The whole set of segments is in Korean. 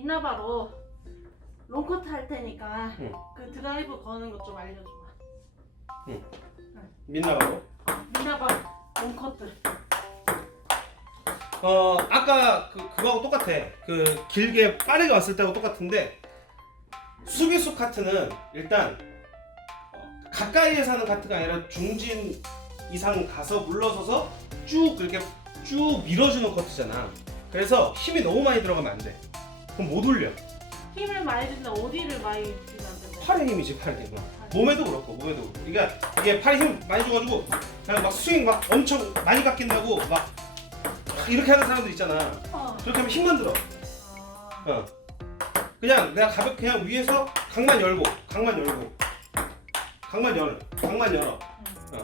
민나바로 롱커트 할 테니까 응. 그 드라이브 거는 것 좀 알려줘 봐. 민나바로. 민나바 롱커트. 어 아까 그 그거하고 똑같아. 그 길게 빠르게 왔을 때하고 똑같은데 수비수 카트는 일단 어, 가까이에 사는 카트가 아니라 중진 이상 가서 물러서서 쭉 그렇게 쭉 밀어주는 커트잖아. 그래서 힘이 너무 많이 들어가면 안 돼. 그럼 못 올려. 힘을 많이 준다. 어디를 많이 주면 안 된다. 팔의 힘이지 팔의 힘. 몸에도 그렇고 몸에도 그렇고. 그러니까 이게 팔에 힘 많이 줘가지고 그냥 막 스윙 막 엄청 많이 깎인다고 막 이렇게 하는 사람들 있잖아. 어. 그렇게 하면 힘만 들어. 아. 어. 그냥 내가 가볍게 그냥 위에서 각만 열고 각만 열고 각만 열 각만 열어. 응.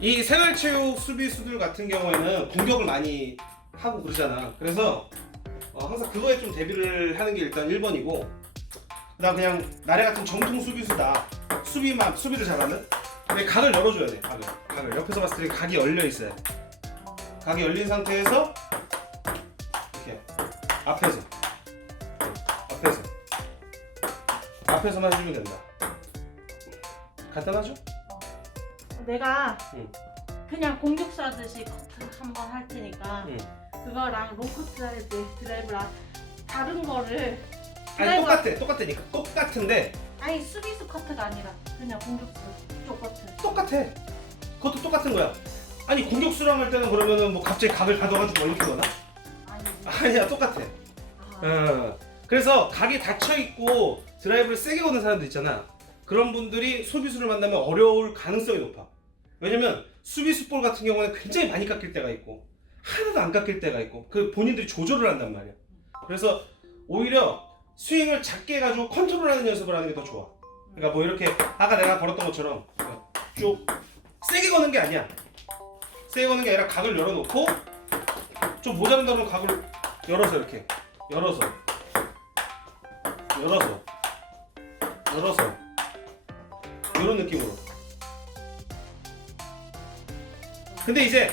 이 생활체육 수비수들 같은 경우에는 공격을 많이 하고 그러잖아. 그래서 어, 항상 그거에 좀 대비를 하는 게 일단 1번이고 그다음 그냥 나래 같은 정통 수비수다. 수비만 수비를 잘하는. 근데 각을 열어줘야 돼. 각을. 각을 옆에서 봤을 때 각이 열려 있어야 돼. 어. 각이 열린 상태에서 이렇게 앞에서 앞에서 앞에서만 해주면 된다. 간단하죠? 내가 응. 그냥 공격수 하듯이 커트 한번 할 테니까 응. 그거랑 롱커트 할때 드라이브랑 다른 거를 아니 똑같아. 똑같으니까. 똑같은데. 아니 수비수 커트가 아니라 그냥 공격수 쪽 커트. 똑같아. 그것도 똑같은 거야. 아니 공격수랑 할 때는 그러면은 뭐 갑자기 각을 가둬가지고 이렇게 거나? 아니 아니야 똑같아. 아, 어. 그래서 각이 닫혀 있고 드라이브를 세게 거는 사람들 있잖아. 그런 분들이 수비수를 만나면 어려울 가능성이 높아. 왜냐면 수비수 볼 같은 경우는 굉장히 많이 깎일 때가 있고 하나도 안 깎일 때가 있고 그 본인들이 조절을 한단 말이야. 그래서 오히려 스윙을 작게 해가지고 컨트롤하는 연습을 하는 게 더 좋아. 그러니까 뭐 이렇게 아까 내가 걸었던 것처럼 쭉 세게 거는 게 아니야. 세게 거는 게 아니라 각을 열어놓고 좀 모자란다면 각을 열어서 이렇게. 열어서. 열어서. 열어서. 이런 느낌으로. 근데 이제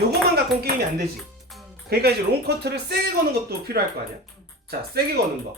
요거만 갖고는 게임이 안 되지 음. 그러니까 이제 롱커트를 세게 거는 것도 필요할 거 아니야 자 세게 거는 거